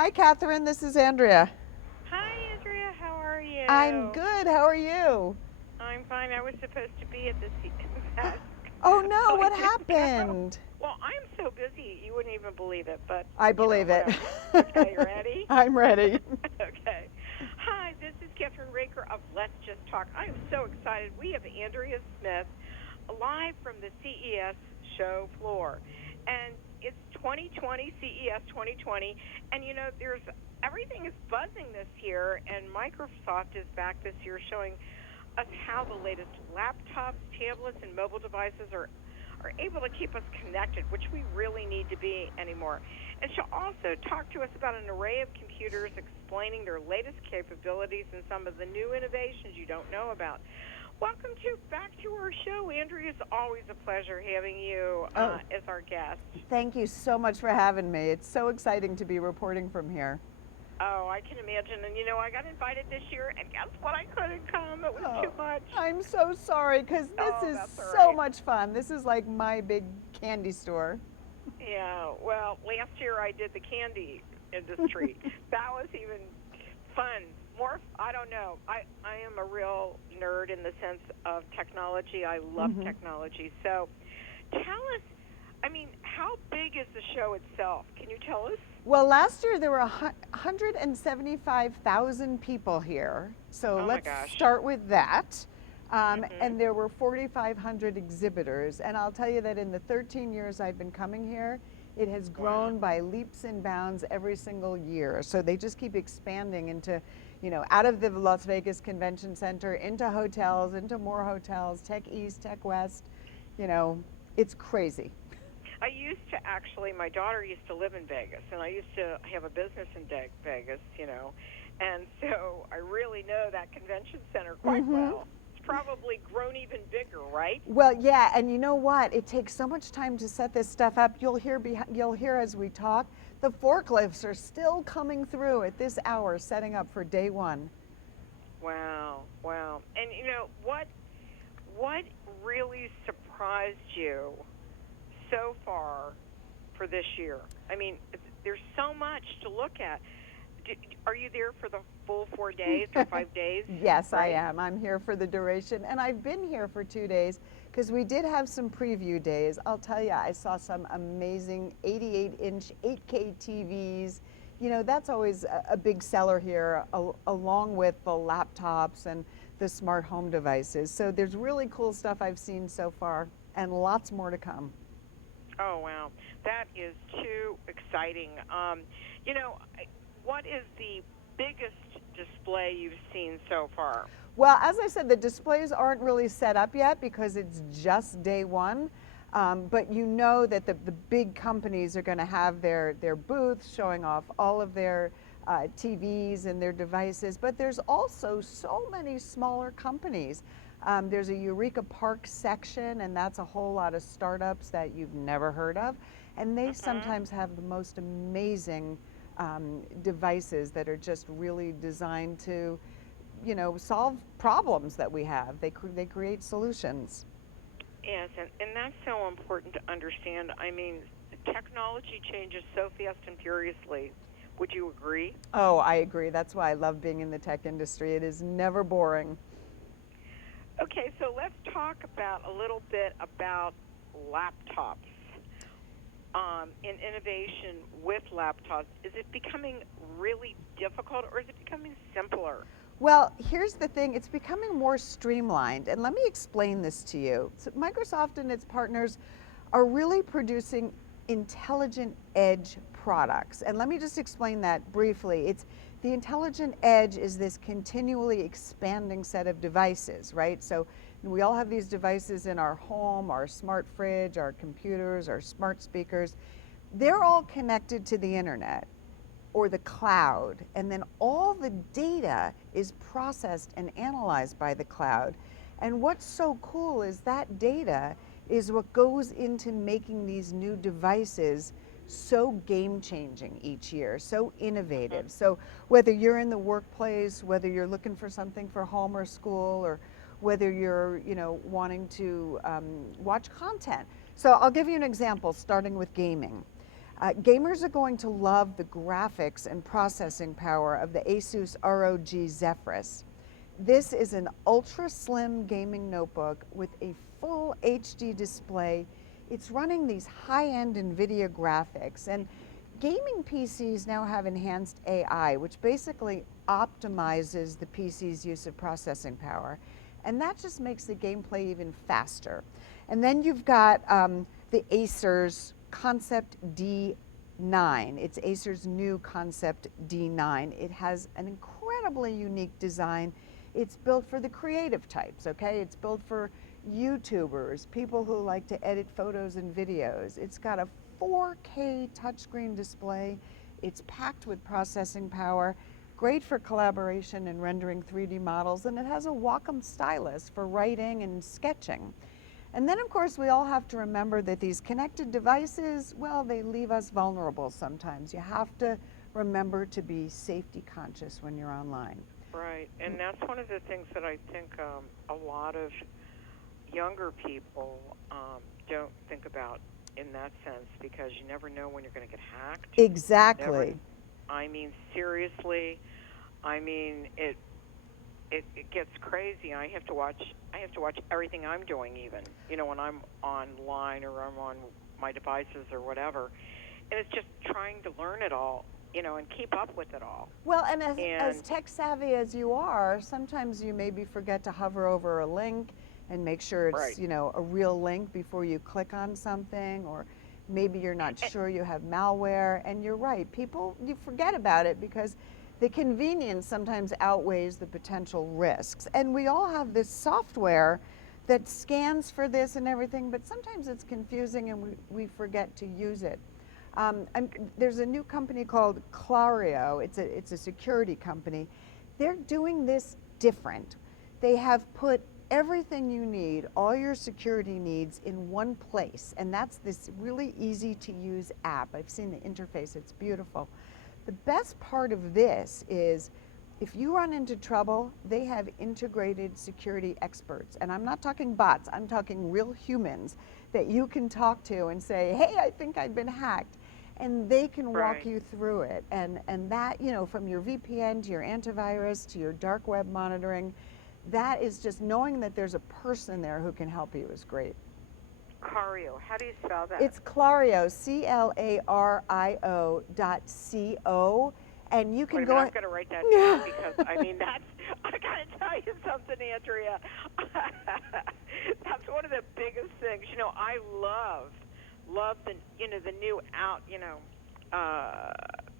Hi, Catherine. This is Andrea. Hi, Andrea. How are I'm you? good. How are you? I'm fine. I was supposed to be at the CES, Oh so no, I what didn't go. happened? Well, I'm so busy, you wouldn't even believe it, but, I believe it. whatever. Okay, you ready? I'm ready. Okay. Hi, this is Catherine Raker of Let's Just Talk. I am so excited. We have Andrea Smith live from the CES show floor. And it's 2020, CES 2020, and there's everything is buzzing this year, and Microsoft is back this year showing us how the latest laptops, tablets, and mobile devices are able to keep us connected, which we really need to be anymore. And she'll also talk to us about an array of computers explaining their latest capabilities and some of the new innovations you don't know about. Welcome back to our show, Andrea. It's always a pleasure having you Oh, as our guest. thank you so much for having me. It's so exciting to be reporting from here. Oh, I can imagine. And I got invited this year, and guess what? I couldn't come. It was too Oh, much. I'm so sorry because this Oh, is that's all so right. much fun. This is like my big candy store. Yeah, well, last year I did the candy industry. That was even fun. More, I don't know. I am a real nerd in the sense of technology. I love Hmm. technology. So, tell us, I mean, how big is the show itself? Can you tell us? Well, last year there were 175,000 people here. So Oh my let's gosh. start with that. Mhm. And there were 4,500 exhibitors. And I'll tell you that in the 13 years I've been coming here, it has Wow. grown by leaps and bounds every single year. So they just keep expanding into, out of the Las Vegas Convention Center, into hotels, into more hotels, Tech East, Tech West. You know, it's crazy. I used to actually, my daughter used to live in Vegas, and I used to have a business in Vegas, and so I really know that convention center quite Hmm. well. It's probably grown even bigger, right? Well, yeah, and you know what? It takes so much time to set this stuff up. You'll hear as we talk, the forklifts are still coming through at this hour, setting up for day one. Wow, wow. And what really surprised you so far for this year? I mean, there's so much to look at. Are you there for the full 4 days or 5 days? Yes, I Right. am. I'm here for the duration, and I've been here for 2 days because we did have some preview days. I'll tell you, I saw some amazing 88-inch 8K TVs. That's always a big seller here, along with the laptops and the smart home devices. So there's really cool stuff I've seen so far, and lots more to come. Oh wow, that is too exciting. What is the biggest display you've seen so far? Well, as I said, the displays aren't really set up yet because it's just day one. But you know that the big companies are going to have their booths showing off all of their TVs and their devices. But there's also so many smaller companies. There's a Eureka Park section, and that's a whole lot of startups that you've never heard of. And they Mhm. sometimes have the most amazing devices that are just really designed to solve problems that we have. They create solutions. Yes, and that's so important to understand. I mean, technology changes so fast and furiously. Would you agree? Oh, I agree. That's why I love being in the tech industry. It is never boring. Okay, so let's talk about a little bit about laptops. In innovation with laptops, is it becoming really difficult or is it becoming simpler? Well, here's the thing, it's becoming more streamlined. And let me explain this to you. So Microsoft and its partners are really producing intelligent edge products. And let me just explain that briefly. It's the intelligent edge is this continually expanding set of devices, right? So we all have these devices in our home, our smart fridge, our computers, our smart speakers. They're all connected to the internet or the cloud, and then all the data is processed and analyzed by the cloud. And what's so cool is that data is what goes into making these new devices so game changing each year, so Mhm. innovative. So whether you're in the workplace, whether you're looking for something for home or school, or whether you're wanting to watch content. So I'll give you an example, starting with gaming. Gamers are going to love the graphics and processing power of the Asus ROG Zephyrus. This is an ultra slim gaming notebook with a full HD display. It's running these high-end NVIDIA graphics, and gaming PCs now have enhanced AI, which basically optimizes the PC's use of processing power. And that just makes the gameplay even faster. And then you've got the Acer's Concept D9. It's Acer's new Concept D9. It has an incredibly unique design. It's built for the creative types, okay? It's built for YouTubers, people who like to edit photos and videos. It's got a 4K touchscreen display. It's packed with processing power, great for collaboration and rendering 3D models, and it has a Wacom stylus for writing and sketching. And then, of course, we all have to remember that these connected devices, well, they leave us vulnerable sometimes. You have to remember to be safety conscious when you're online. Right, and that's one of the things that I think a lot of younger people don't think about in that sense, because you never know when you're going to get hacked. Exactly. I mean, seriously, I mean, it gets crazy. I have to watch everything I'm doing, even, you know, when I'm online or I'm on my devices or whatever. And it's just trying to learn it all, you know, and keep up with it all. Well, and as tech savvy as you are, sometimes you maybe forget to hover over a link and make sure it's, Right. you know, a real link before you click on something, or maybe you're not sure you have malware. And you're right, you forget about it because the convenience sometimes outweighs the potential risks. And we all have this software that scans for this and everything, but sometimes it's confusing and we forget to use it. There's a new company called Clario. It's a security company. They're doing this different. They have put everything you need, all your security needs, in one place, and that's this really easy to use app. I've seen the interface, it's beautiful. The best part of this is if you run into trouble, they have integrated security experts. And I'm not talking bots, I'm talking real humans that you can talk to and say, hey, I think I've been hacked. And they can walk you through it. And that, you know, from your VPN to your antivirus to your dark web monitoring, that is just knowing that there's a person there who can help you is great. Clario, how do you spell that? It's Clario, CLARIO.co, and you can go. I'm going to write that down because I mean I got to tell you something, Andrea. That's one of the biggest things. You know, I love the the new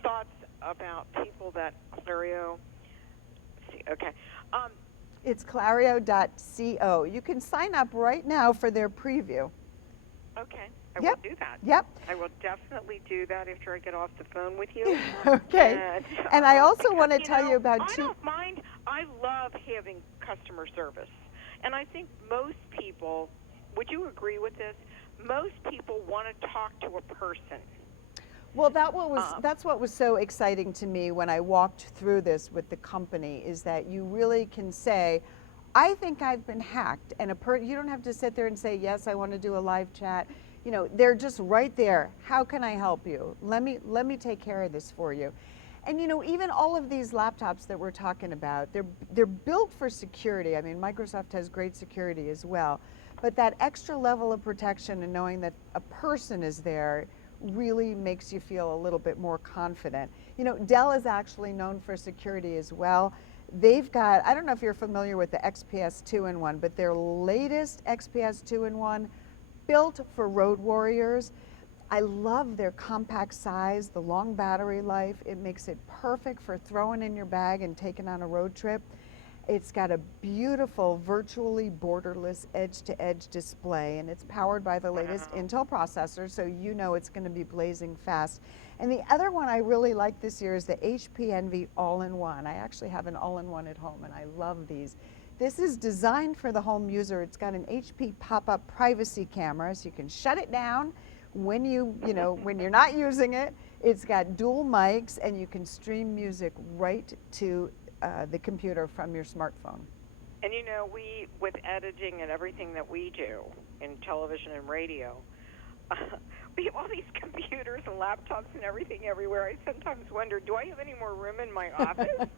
thoughts about people that Clario. Okay. It's Clario.co. You can sign up right now for their preview. Okay, I will do that. Yep. I will definitely do that after I get off the phone with you. Okay. And I also want to tell you about I don't mind. I love having customer service. And I think most people, would you agree with this? Most people want to talk to a person. Well, that's what was so exciting to me when I walked through this with the company, is that you really can say, I think I've been hacked, and you don't have to sit there and say, yes, I want to do a live chat. You know, they're just right there. How can I help you? Let me take care of this for you. And you know, even all of these laptops that we're talking about, they're built for security. I mean, Microsoft has great security as well, but that extra level of protection and knowing that a person is there really makes you feel a little bit more confident. You know, Dell is actually known for security as well. They've got, I don't know if you're familiar with the XPS 2-in-1, but their latest XPS 2-in-1, built for road warriors. I love their compact size, the long battery life. It makes it perfect for throwing in your bag and taking on a road trip. It's got a beautiful, virtually borderless edge-to-edge display, and it's powered by the latest Intel processor, so you know it's going to be blazing fast. And the other one I really like this year is the HP Envy All-in-One. I actually have an All-in-One at home, and I love these. This is designed for the home user. It's got an HP pop-up privacy camera, so you can shut it down when when you're not using it. It's got dual mics, and you can stream music right to the computer from your smartphone. And you know, with editing and everything that we do in television and radio, we have all these computers and laptops and everything everywhere. I sometimes wonder, do I have any more room in my office?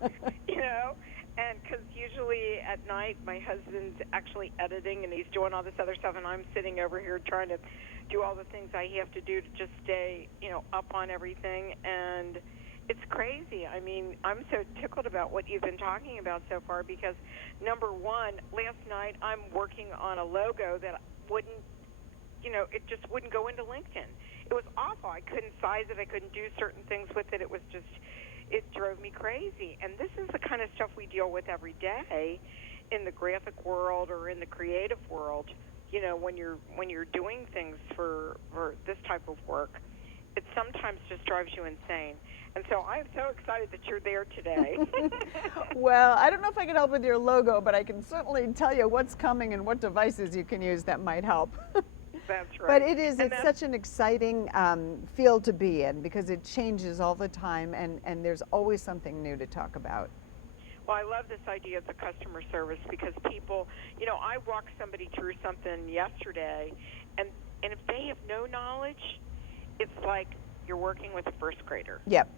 You know? And because usually at night my husband's actually editing and he's doing all this other stuff, and I'm sitting over here trying to do all the things I have to do to just stay, up on everything. And it's crazy. I mean, I'm so tickled about what you've been talking about so far because, number one, last night I'm working on a logo that wouldn't, it just wouldn't go into LinkedIn. It was awful. I couldn't size it. I couldn't do certain things with it. It drove me crazy. And this is the kind of stuff we deal with every day in the graphic world or in the creative world. When you're doing things for this type of work, it sometimes just drives you insane. And so I'm so excited that you're there today. Well, I don't know if I can help with your logo, but I can certainly tell you what's coming and what devices you can use that might help. That's right. But it's such an exciting field to be in because it changes all the time and there's always something new to talk about. Well, I love this idea of the customer service because people, I walked somebody through something yesterday, and if they have no knowledge, it's like you're working with a first grader. Yep.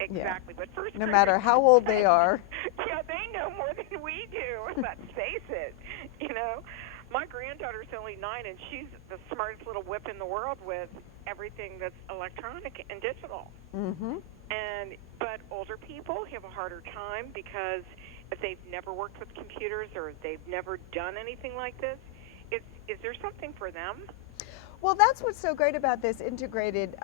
Exactly. Yeah. But first no graders, matter how old they are. Yeah, they know more than we do. Let's face it. My granddaughter's only 9, and she's the smartest little whip in the world with everything that's electronic and digital. Mm-hmm. But older people have a harder time because if they've never worked with computers or if they've never done anything like this, is there something for them? Well, that's what's so great about this integrated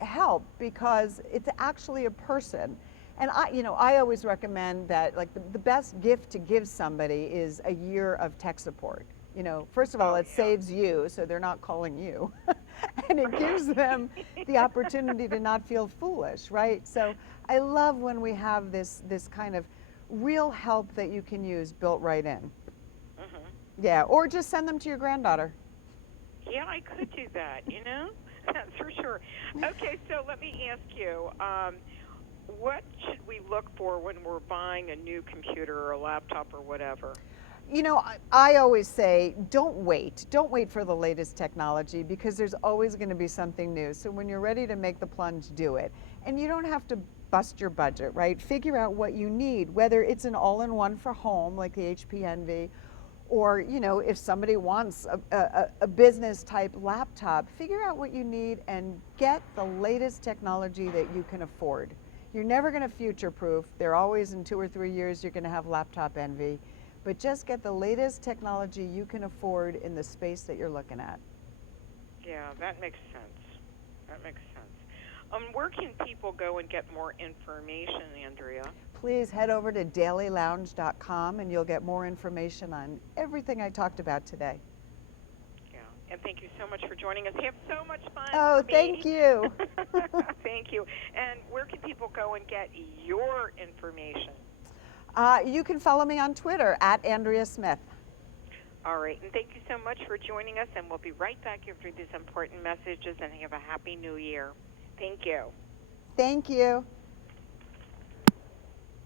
help because it's actually a person. And I always recommend that the best gift to give somebody is a year of tech support. First of all, it saves you, so they're not calling you. And it gives them the opportunity to not feel foolish, right? So I love when we have this kind of real help that you can use built right in. Mm-hmm. Yeah, or just send them to your granddaughter. Yeah, I could do that, That's for sure. Okay, so let me ask you, what should we look for when we're buying a new computer or a laptop or whatever? I always say, don't wait. Don't wait for the latest technology because there's always going to be something new. So when you're ready to make the plunge, do it. And you don't have to bust your budget, right? Figure out what you need, whether it's an all-in-one for home like the HP Envy, or if somebody wants a business type laptop, figure out what you need and get the latest technology that you can afford. You're never going to future-proof. They're always in 2 or 3 years you're going to have laptop envy. But just get the latest technology you can afford in the space that you're looking at. Yeah, that makes sense. That makes sense. Where can people go and get more information, Andrea? Please head over to dailylounge.com and you'll get more information on everything I talked about today. Yeah, and thank you so much for joining us. Have so much fun. Oh, thank you. Thank you. And where can people go and get your information? You can follow me on Twitter at Andrea Smith. All right, and thank you so much for joining us, and we'll be right back after these important messages, and have a happy new year. Thank you. Thank you.